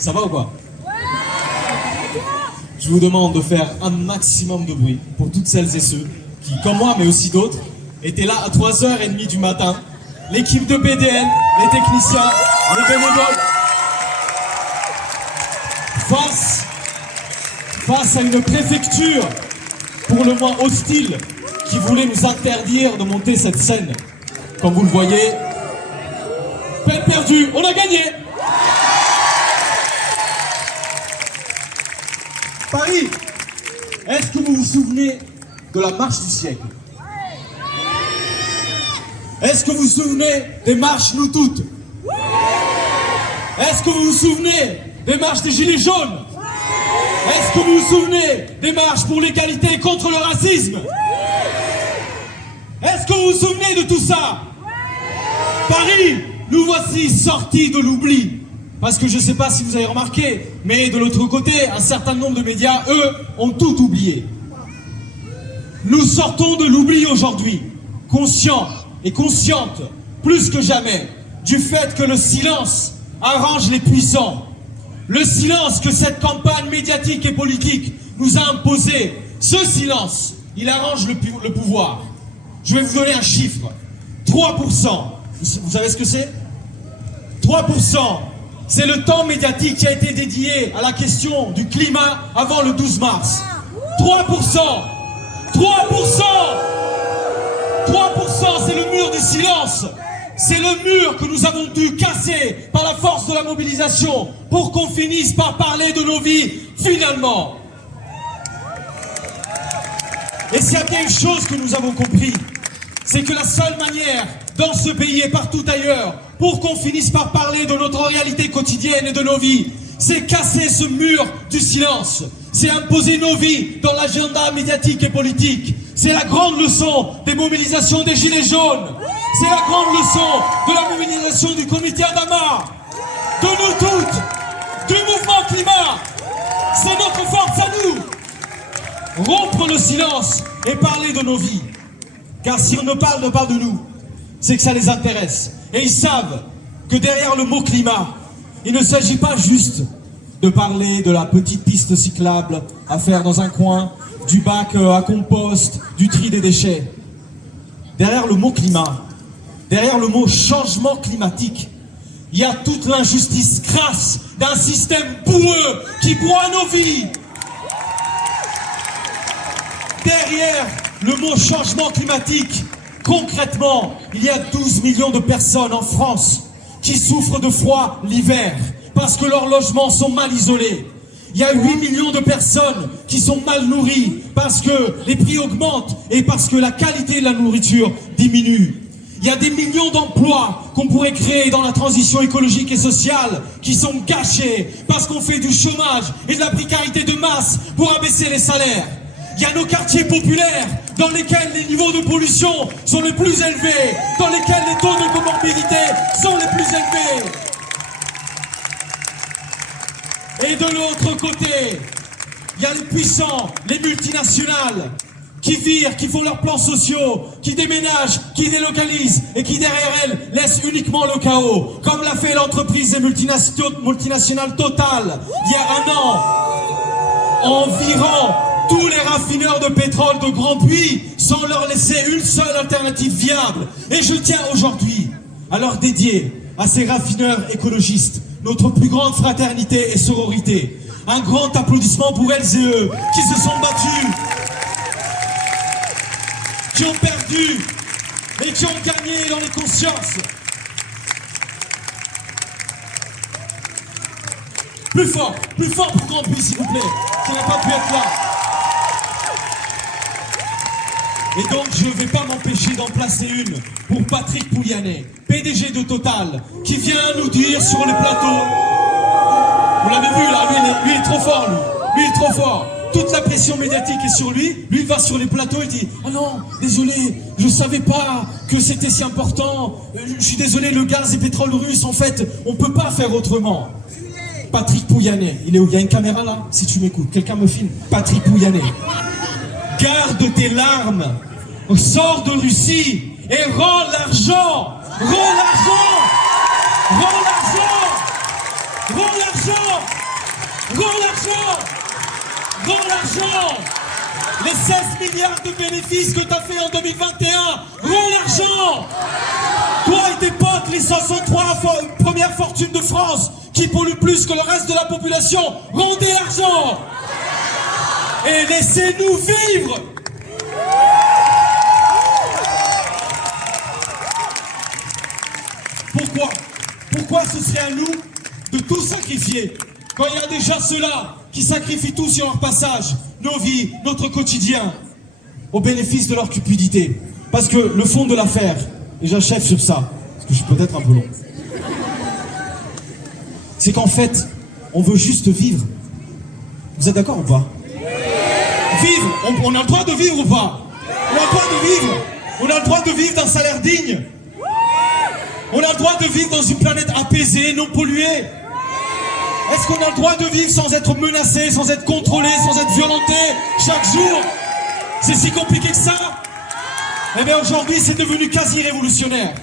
Ça va ou quoi? Je vous demande de faire un maximum de bruit pour toutes celles et ceux qui, comme moi, mais aussi d'autres, étaient là à 3h30 du matin. L'équipe de BDN, les techniciens, les bénévoles. Face à une préfecture pour le moins hostile qui voulait nous interdire de monter cette scène. Comme vous le voyez, peine perdue, on a gagné! Paris, est-ce que vous vous souvenez de la marche du siècle? Est-ce que vous vous souvenez des marches Nous Toutes? Est-ce que vous vous souvenez des marches des Gilets jaunes? Est-ce que vous vous souvenez des marches pour l'égalité et contre le racisme? Est-ce que vous vous souvenez de tout ça? Paris, nous voici sortis de l'oubli. Parce que je ne sais pas si vous avez remarqué, mais de l'autre côté, un certain nombre de médias, eux, ont tout oublié. Nous sortons de l'oubli aujourd'hui, conscients et conscientes, plus que jamais, du fait que le silence arrange les puissants. Le silence que cette campagne médiatique et politique nous a imposé, ce silence, il arrange le pouvoir. Je vais vous donner un chiffre. 3%. Vous savez ce que c'est? 3%. C'est le temps médiatique qui a été dédié à la question du climat avant le 12 mars. 3%. 3%. 3%, c'est le mur du silence. C'est le mur que nous avons dû casser par la force de la mobilisation pour qu'on finisse par parler de nos vies, finalement. Et s'il y a bien une chose que nous avons compris, c'est que la seule manière, dans ce pays et partout ailleurs, pour qu'on finisse par parler de notre réalité quotidienne et de nos vies, c'est casser ce mur du silence. C'est imposer nos vies dans l'agenda médiatique et politique. C'est la grande leçon des mobilisations des Gilets jaunes. C'est la grande leçon de la mobilisation du comité Adama, de nous toutes, du mouvement climat. C'est notre force à nous. Rompre le silence et parler de nos vies. Car si on ne parle de nous, c'est que ça les intéresse. Et ils savent que derrière le mot climat, il ne s'agit pas juste de parler de la petite piste cyclable à faire dans un coin, du bac à compost, du tri des déchets. Derrière le mot climat, derrière le mot changement climatique, il y a toute l'injustice crasse d'un système boueux qui broie nos vies. Derrière le mot changement climatique, concrètement, il y a 12 millions de personnes en France qui souffrent de froid l'hiver parce que leurs logements sont mal isolés. Il y a 8 millions de personnes qui sont mal nourries parce que les prix augmentent et parce que la qualité de la nourriture diminue. Il y a des millions d'emplois qu'on pourrait créer dans la transition écologique et sociale qui sont gâchés parce qu'on fait du chômage et de la précarité de masse pour abaisser les salaires. Il y a nos quartiers populaires dans lesquels les niveaux de pollution sont les plus élevés, dans lesquels les taux de comorbidité sont les plus élevés. Et de l'autre côté, il y a les puissants, les multinationales, qui virent, qui font leurs plans sociaux, qui déménagent, qui délocalisent et qui derrière elles laissent uniquement le chaos, comme l'a fait l'entreprise des multinationales Total il y a un an, en virant tous les raffineurs de pétrole de Grand Puy sans leur laisser une seule alternative viable. Et je tiens aujourd'hui à leur dédier à ces raffineurs écologistes notre plus grande fraternité et sororité. Un grand applaudissement pour elles et eux qui se sont battus, qui ont perdu et qui ont gagné dans les consciences. Plus fort pour Grand Puy s'il vous plaît, qui n'a pas pu être là. Et donc je ne vais pas m'empêcher d'en placer une pour Patrick Pouyanné, PDG de Total, qui vient nous dire sur le plateau, vous l'avez vu là, lui il est trop fort, lui il est trop fort. Toute la pression médiatique est sur lui, lui il va sur les plateaux et dit « Ah non, désolé, je ne savais pas que c'était si important, je suis désolé, le gaz et pétrole russe, en fait, on ne peut pas faire autrement. » Patrick Pouyanné, il est où? Il y a une caméra là? Si tu m'écoutes, quelqu'un me filme. Patrick Pouyanné. Garde tes larmes, sors de Russie et rends l'argent! Rends l'argent! Rends l'argent! Rends l'argent! Rends l'argent! Rends l'argent! Les 16 milliards de bénéfices que tu as fait en 2021, rends l'argent! Toi et tes potes, les 63 premières fortunes de France, qui polluent plus que le reste de la population, rendez l'argent! Et laissez-nous vivre! Pourquoi ce serait à nous de tout sacrifier quand il y a déjà ceux-là qui sacrifient tout sur leur passage, nos vies, notre quotidien, au bénéfice de leur cupidité? Parce que le fond de l'affaire, et j'achève sur ça, parce que je suis peut-être un peu long, c'est qu'en fait, on veut juste vivre. Vous êtes d'accord ou pas? Vivre, on a le droit de vivre ou pas? On a le droit de vivre. On a le droit de vivre d'un salaire digne. On a le droit de vivre dans une planète apaisée, non polluée. Est-ce qu'on a le droit de vivre sans être menacé, sans être contrôlé, sans être violenté chaque jour? C'est si compliqué que ça? Eh bien aujourd'hui c'est devenu quasi révolutionnaire.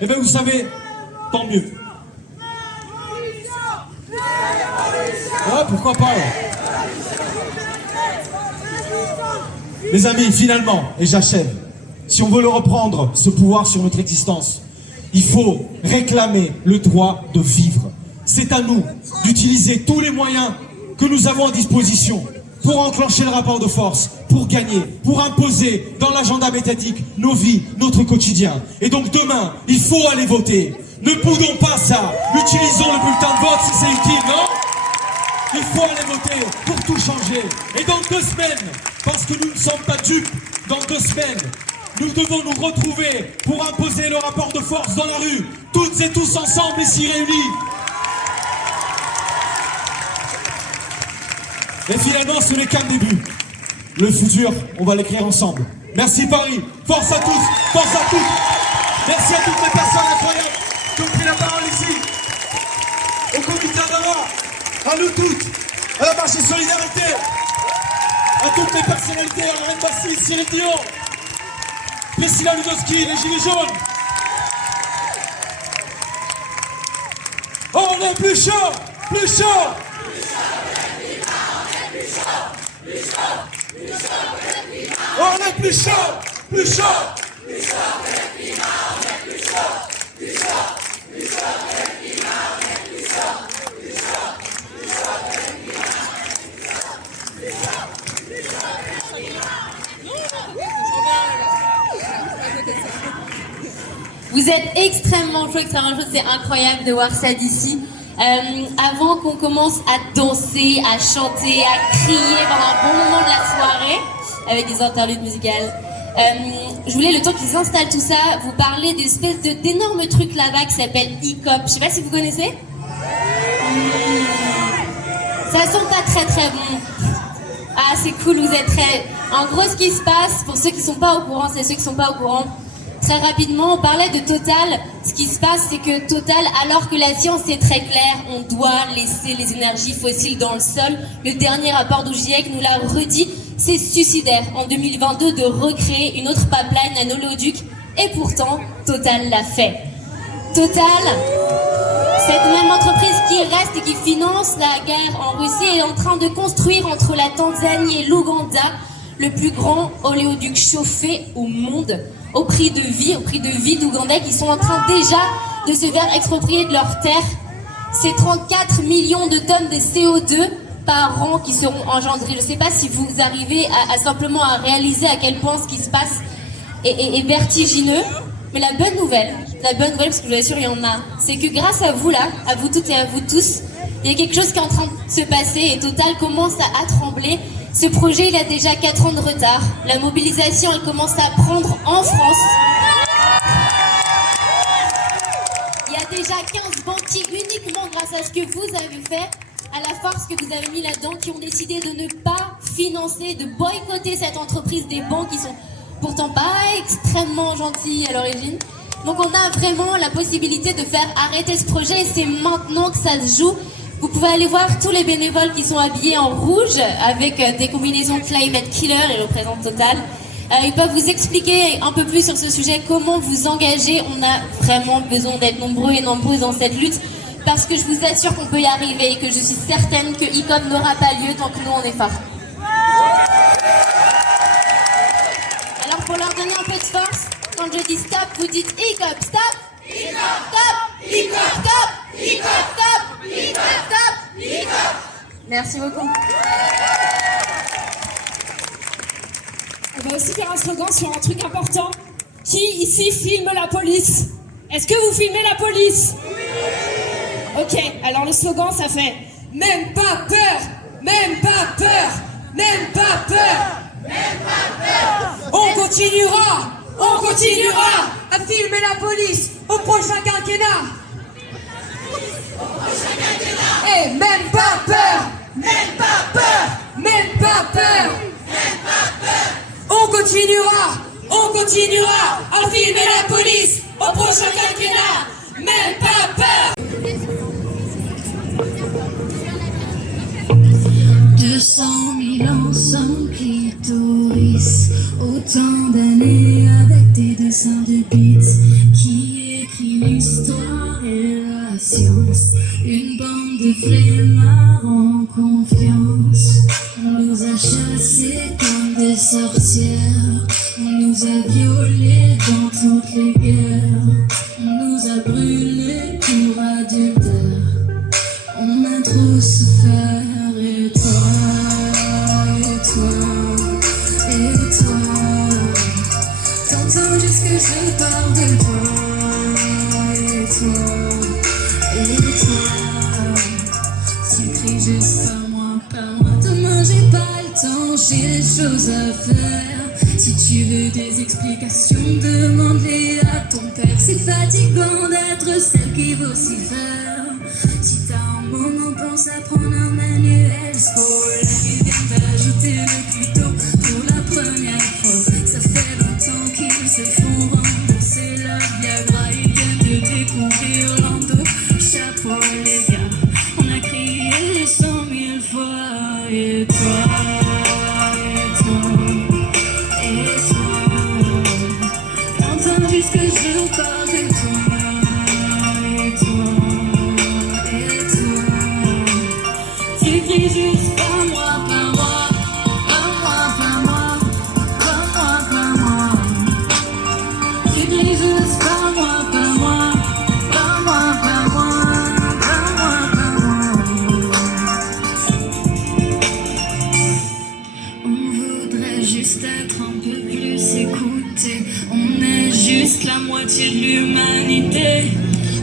Eh bien vous savez, tant mieux. Ouais, pourquoi pas ouais. Les amis, finalement, et j'achève, si on veut le reprendre, ce pouvoir sur notre existence, il faut réclamer le droit de vivre. C'est à nous d'utiliser tous les moyens que nous avons à disposition pour enclencher le rapport de force, pour gagner, pour imposer dans l'agenda médiatique nos vies, notre quotidien. Et donc demain, il faut aller voter. Ne boudons pas ça. Utilisons le bulletin de vote si c'est utile, non? Il faut aller voter pour tout changer. Et dans 2 semaines, parce que nous ne sommes pas dupes, dans 2 semaines, nous devons nous retrouver pour imposer le rapport de force dans la rue, toutes et tous ensemble ici réunis. Et finalement, ce n'est qu'un début. Le futur, on va l'écrire ensemble. Merci Paris, force à tous, force à toutes. Merci à toutes les personnes incroyables qui ont pris la parole ici. Au comité d'Awa, à nous toutes, à la marche de solidarité, à toutes les personnalités, à Lorraine Bassis, Cyril Dion, Priscilla Ludowski, les Gilets jaunes. Oh, on est plus chaud, plus chaud. Oh, on est plus chaud, plus chaud. Vous êtes extrêmement chaud, c'est incroyable de voir ça d'ici. Avant qu'on commence à danser, à chanter, à crier pendant un bon moment de la soirée, avec des interludes musicales, je voulais, le temps qu'ils installent tout ça, vous parler d'espèces d'énormes trucs là-bas qui s'appellent e-cop. Je sais pas si vous connaissez. Ça sent pas très très bon. Ah, c'est cool, vous êtes très... En gros, ce qui se passe, pour ceux qui sont pas au courant, c'est ceux qui sont pas au courant, très rapidement, on parlait de Total. Ce qui se passe, c'est que Total, alors que la science est très claire, on doit laisser les énergies fossiles dans le sol. Le dernier rapport du GIEC nous l'a redit, c'est suicidaire en 2022 de recréer une autre pipeline à l'oléoduc. Et pourtant, Total l'a fait. Total, cette même entreprise qui reste et qui finance la guerre en Russie, est en train de construire entre la Tanzanie et l'Ouganda le plus grand oléoduc chauffé au monde, au prix de vie d'Ougandais qui sont en train déjà de se faire exproprier de leurs terres. C'est 34 millions de tonnes de CO2 par an qui seront engendrées. Je ne sais pas si vous arrivez à simplement à réaliser à quel point ce qui se passe est vertigineux. Mais la bonne nouvelle, parce que je vous assure, il y en a, c'est que grâce à vous là, à vous toutes et à vous tous, il y a quelque chose qui est en train de se passer et Total commence à trembler. Ce projet, il a déjà 4 ans de retard. La mobilisation, elle commence à prendre en France. Il y a déjà 15 banquiers uniquement grâce à ce que vous avez fait, à la force que vous avez mis là-dedans, qui ont décidé de ne pas financer, de boycotter cette entreprise des banques qui sont pourtant pas extrêmement gentilles à l'origine. Donc on a vraiment la possibilité de faire arrêter ce projet et c'est maintenant que ça se joue. Vous pouvez aller voir tous les bénévoles qui sont habillés en rouge avec des combinaisons Climate Killer et représentent Total. Ils peuvent vous expliquer un peu plus sur ce sujet, comment vous engager. On a vraiment besoin d'être nombreux et nombreuses dans cette lutte parce que je vous assure qu'on peut y arriver et que je suis certaine que Hip-Hop n'aura pas lieu tant que nous on est forts. Alors pour leur donner un peu de force, quand je dis stop, vous dites Hip-Hop, stop! Hip-Hop, stop! Hip-Hop, stop! Hip-Hop, stop! Hip-Hop, stop! Hip-Hop! Merci beaucoup. On va aussi faire un slogan sur un truc important. Qui ici filme la police? Est-ce que vous filmez la police? Oui. Ok, alors le slogan ça fait même pas peur, même pas peur, même pas peur, même pas peur. On continuera à filmer la police au prochain quinquennat. Et même pas peur, même pas peur, même pas peur, même pas peur. On continuera à filmer la police au prochain quinquennat. Même pas peur. 200 000 ans sans clitoris, autant d'années avec des dessins de bits. Qui écrit l'histoire et la science? Une bande de flemmards en confiance. On nous a chassés comme des sorcières, on nous a violés dans toutes les guerres, on nous a brûlés pour adultère, on a trop souffert. Et toi, t'entends juste que je parle de toi. Et toi, tu cries juste par moi. Demain j'ai pas le temps, j'ai des choses à faire. Si tu veux des explications, demande-les à ton père. C'est fatigant d'être celle qui veut s'y faire. Si t'as un moment, pense à prendre un manuel scolaire. Ils viennent d'ajouter le tuto pour la première fois. Ça fait longtemps qu'ils se font rembourser la Viagra. Ils viennent de découvrir l'endo. Chapeau les gars, on a crié 100 000 fois. Et toi, t'entends juste que je parle de toi. Tu cries juste pas moi, pas moi, pas moi, pas moi, pas moi, pas moi. Tu cries juste pas moi, pas moi, pas moi, pas moi, pas moi, pas moi. On voudrait juste être un peu plus écouté. On est juste la moitié de l'humanité.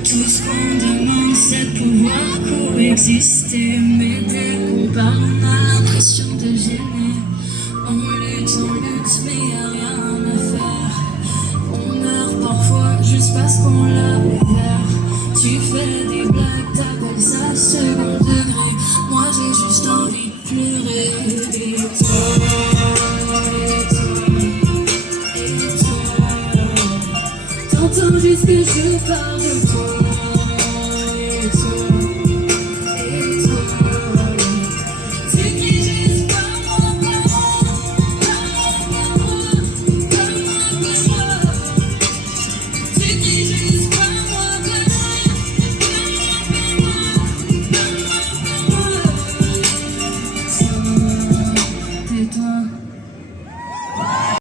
Tout ce qu'on demande c'est de pouvoir coexister. Mais dès qu'on parle on a l'impression de gêner. On lutte mais y'a rien à faire. On meurt parfois juste parce qu'on l'a ouvert. Tu fais des blagues, t'appelles ça second degré. Moi j'ai juste envie de pleurer. Et toi, t'entends juste que je parle de toi.